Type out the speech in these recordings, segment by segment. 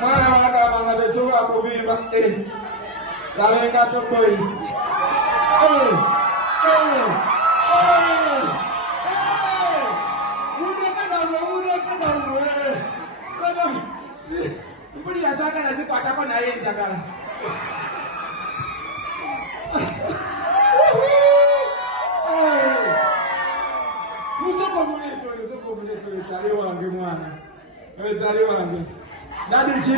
Mwana wanadaba nga tesobola kubimba. Labenga tokoyi. Mpulira saagala zikwatako naye njagala. Soko muleetole kyale wange mwana. Kyale wange. Dadi ki?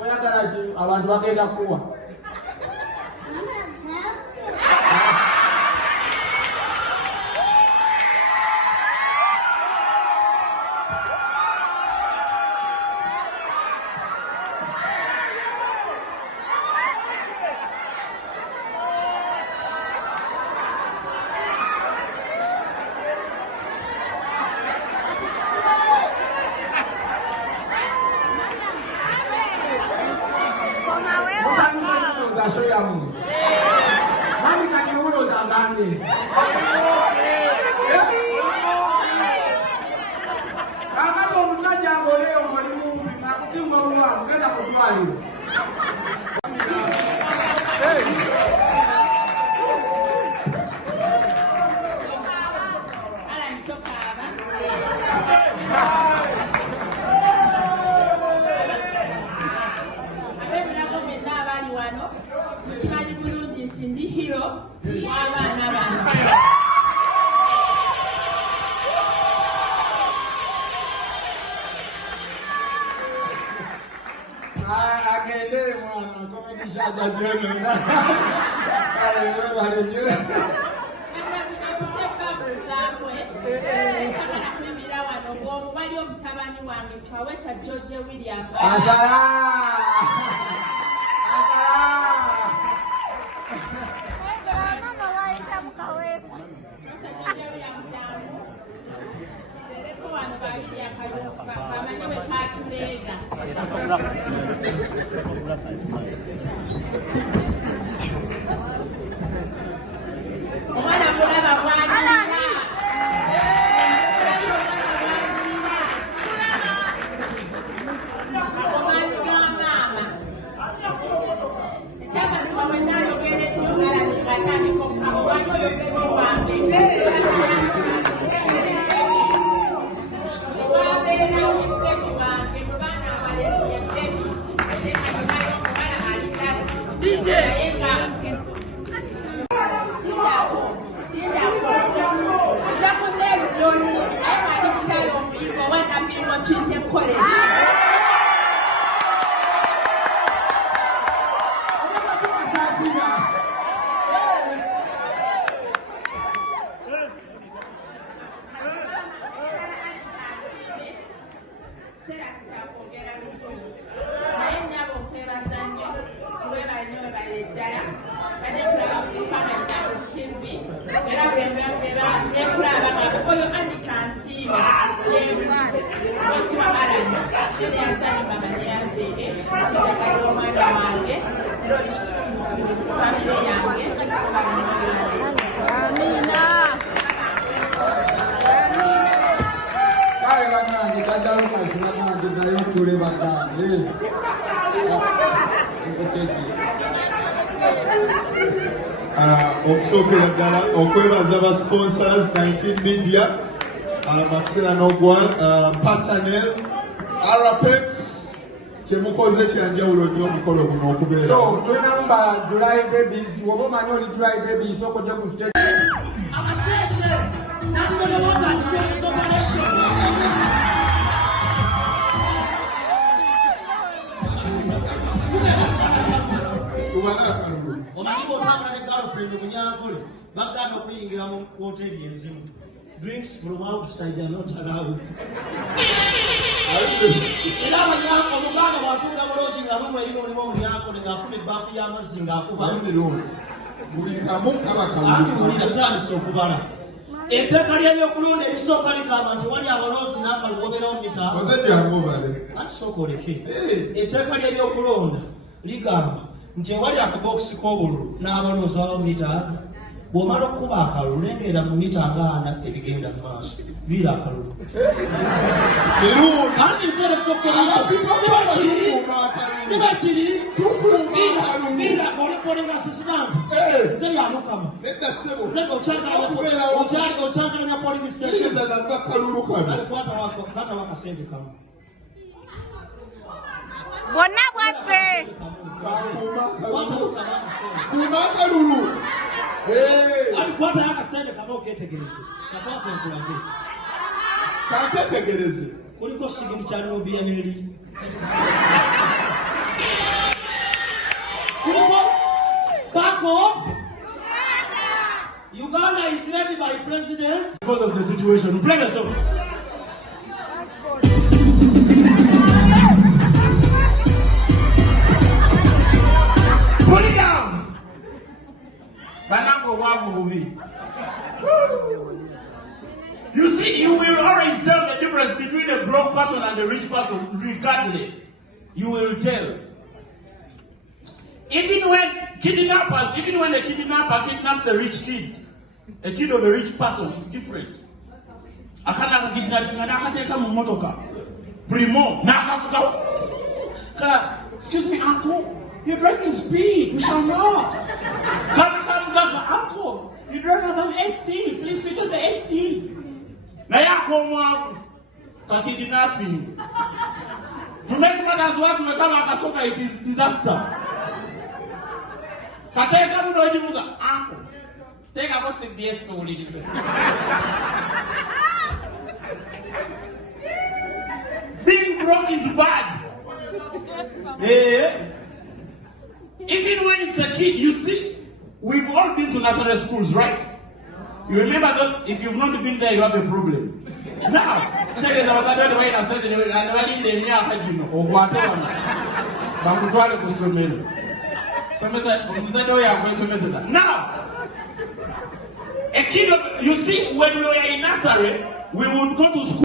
Oyagala ki abantu bagenda kuwa? Okusokera ddala okwebaza ba sponsors 19 Media, Maxina Nogwa, Patanel, Arapex, kyemukoze kyanjawulo nnyo omukolo guno okubeera. So, tulina mba July babies, woba omanyi oli July babies okujja ku stage. Bagamba okuyingira mu hoteri ezimu. Drinks from outside are not allowed. Era abanyako omuganda bwatuuka buloogi nga bumwe erina olimu omunyako ng'afuna ebbaafu y'amazzi ng'akuba. Anti mulira tandise okubala. Etteeka ly'ebyokulonda erisooka ligamba nti wali abaloozi n'akalugobera omita. Ati sooka oleke. Etteeka ly'ebyokulonda ligamba nti ewali akabokisi k'obululu n'abaloozawo mita bw'omala okukuba akalulu lengera mu mita nga 4 ebigenda mu maaso viira akalulu sibakiri viira olenga asisidenti nze byamukama nze okyangalanya polisi station kwata wakasente kamu bonna bwaffe kumakalulu kwata yakasente kamu oketegereze kakwata enkulage kaketegereze kuliko sigimu kya nobiyaneri kuliko back off Uganda is ready by president because of the situation. Play the song. Put it down. Banango wavuvi. You see, you will always tell the difference between a broke person and a rich person, regardless. You will tell. Even when a kidnapper kidnaps a rich kid, a kid of a rich person is different. Akana kidnapping and akateka mu motoka. Primo, excuse me, uncle, you're driving speed. We shall not. Uncle, you don't have an AC. Please switch on the AC. Na yako mwavu kakidnapping. To make matters worse, tumekama akasoka, it is disaster. Kateka muno ejivuga, uncle, take a bus CBS to lead this. Being broke is bad. Even when it's a kid, you see, we've all been to national schools, right? You remember that if you've not been there, you have a problem. Now, check it out. I don't know why I said it. I didn't know or whatever. But we try to so many. So now, a kid, you see, when we were in nursery, we would go to school.